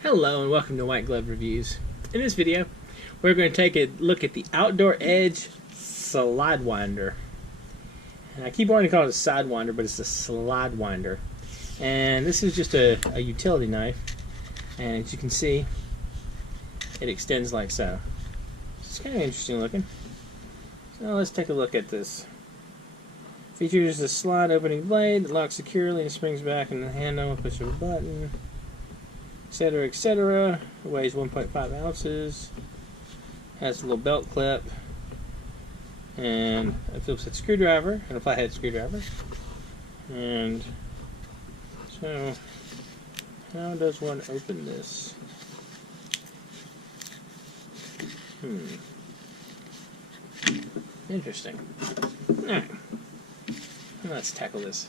Hello and welcome to White Glove Reviews. In this video, we're going to take a look at the Outdoor Edge Slidewinder. And I keep wanting to call it a Sidewinder, but it's a Slidewinder. And this is just a utility knife. And as you can see, it extends like so. It's kind of interesting looking. So let's take a look at this. Features a slide opening blade that locks securely and springs back in the handle. Push of a button, etc., etc. It weighs 1.5 ounces. Has a little belt clip and a Phillips head screwdriver and a flathead screwdriver. And so, how does one open this? Interesting. Alright, let's tackle this.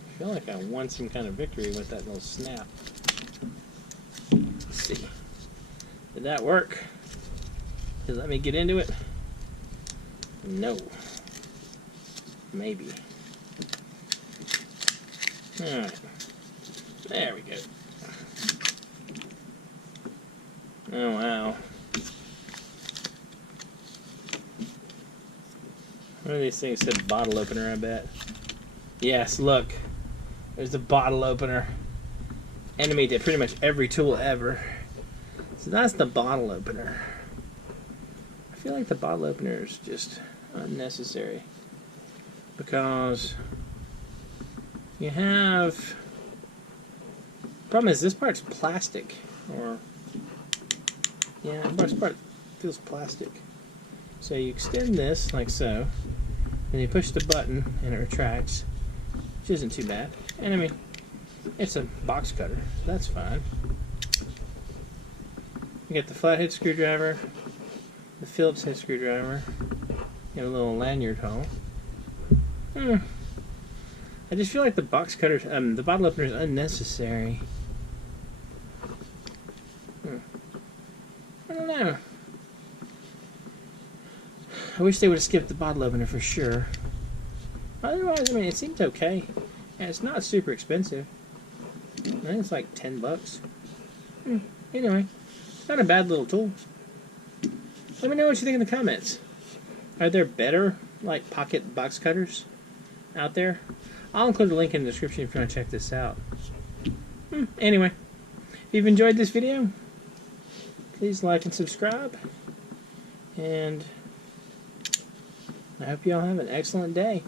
I feel like I won some kind of victory with that little snap. Let's see. Did that work? Did it let me get into it? No. Maybe. Alright. There we go. Oh wow. One of these things said bottle opener, I bet. Yes, look. There's the bottle opener. Enemy did pretty much every tool ever. So that's the bottle opener. I feel like the bottle opener is just unnecessary. Because you have... Problem is this part's plastic. Or... yeah, this part feels plastic. So you extend this like so. And you push the button and it retracts. Which isn't too bad. And I mean, it's a box cutter, so that's fine. You get the flathead screwdriver, the Phillips head screwdriver, you have a little lanyard hole. I just feel like the box cutter, the bottle opener is unnecessary. I don't know. I wish they would have skipped the bottle opener for sure. Otherwise, I mean, it seems okay. And it's not super expensive. I think it's like $10. Anyway, it's not a bad little tool. Let me know what you think in the comments. Are there better, like, pocket box cutters out there? I'll include a link in the description if you want to check this out. Anyway, if you've enjoyed this video, please like and subscribe. And I hope you all have an excellent day.